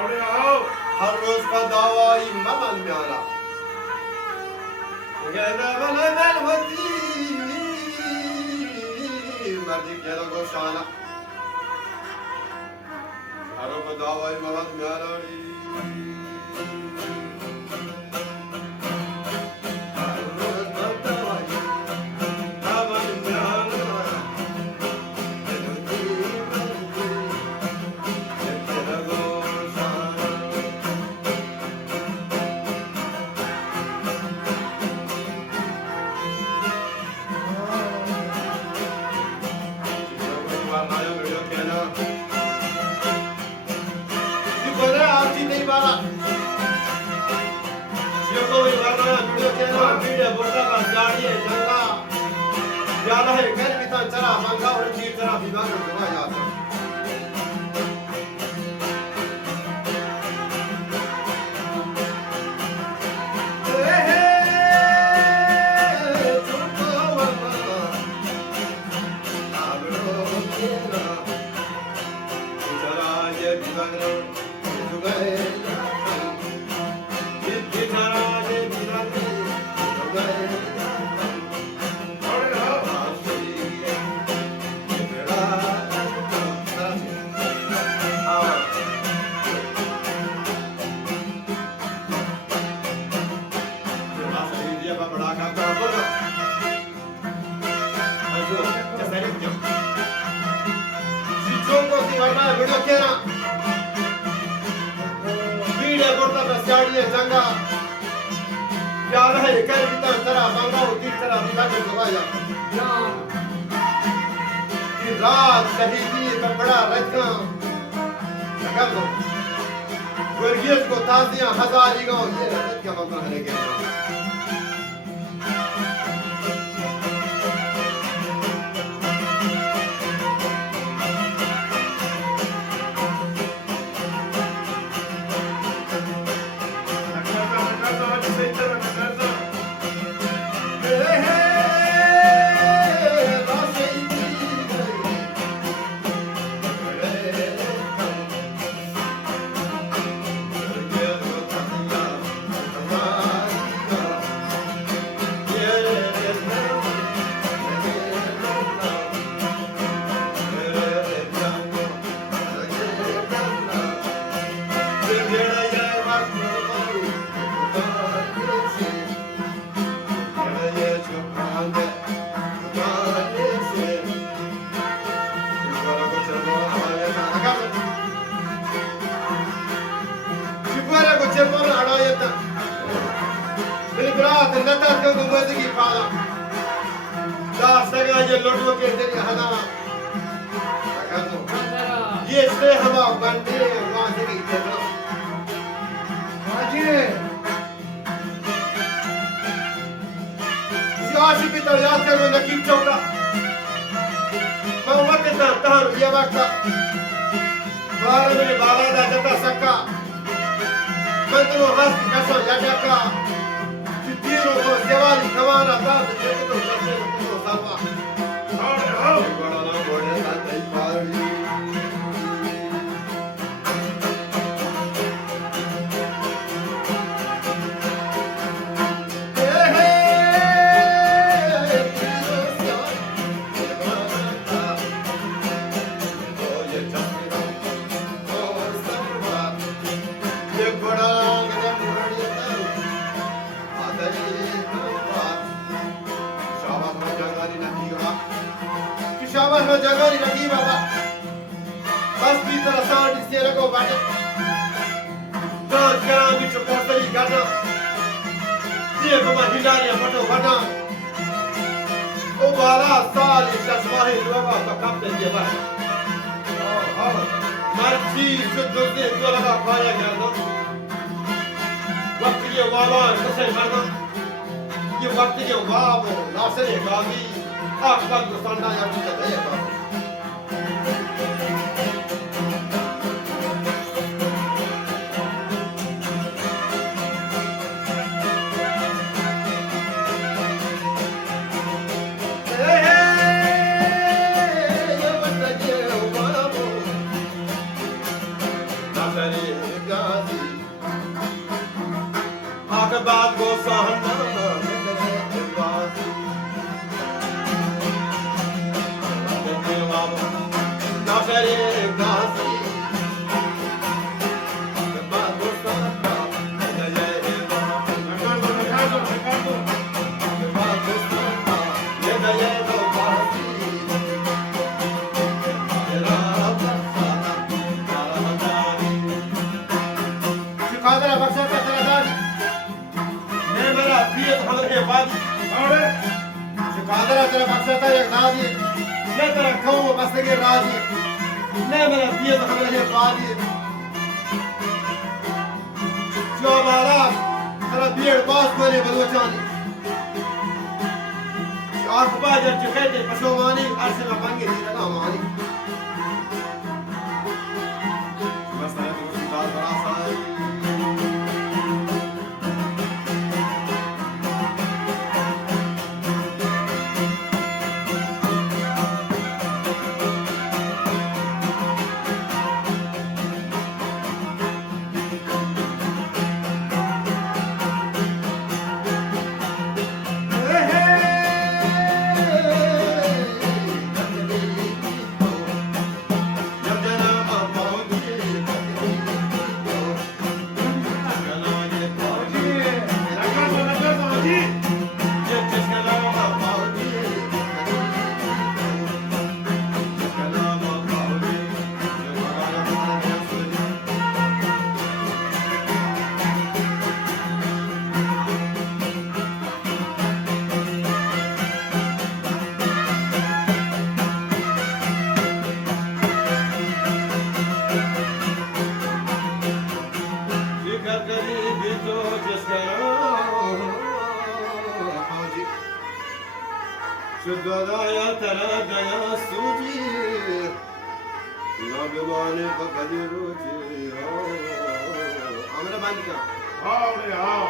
هر روز فداوایی ممن میارا گنا من ملوتی مردی گلا گوشانا هر روز فداوایی ممن میارا रात शहीदी का बड़ा रजगा लगा दो वर्गीज को ताजियां हजारी गांव ये रजत का मौका है के ये से हवा बंदे वहां से गई थे हाजी याशी भी तो याद करो नकीब चौका मैं मत ना तार ये वक्त बाहर में बाबा दा जता सक्का मैं तो हंस कैसा यादका तीनों को दिवाली कमाना था तो सबसे तो सावा और आओ बड़ा ना बड़े साथ ही पारी जगह लगी बाबा बस भी तरह साउंड इससे रखो बाटे डांस करा भी चुपौतरी गाना ये बाबा हिलाने फटो फटा ओ बाला साल इस चश्माहे लोगा का कब दे दिया बस मर्जी शुद्ध से जो लगा पाया गया ना वक्त ये वाला कैसे करना ये वक्त ये वाबो नासरे गावी आपका गुस्सा या मुझे दे दादी शिकादरा तेरा बख्शता एक दादी न तेरा कहूँ बस के राजी न मेरा दिए तो हमें लगे बादी जो बाला तेरा बीड़ बास कोने बलूचानी आँख बाजर चुकेते पशुमानी अर्श में पंगे दी लगा मानी बस तेरा तो शिकार बड़ा साई शुद्धदाया तेरा दया सूजी ना बिमाने पकड़ रोजी हो हमरा बंद कर हाँ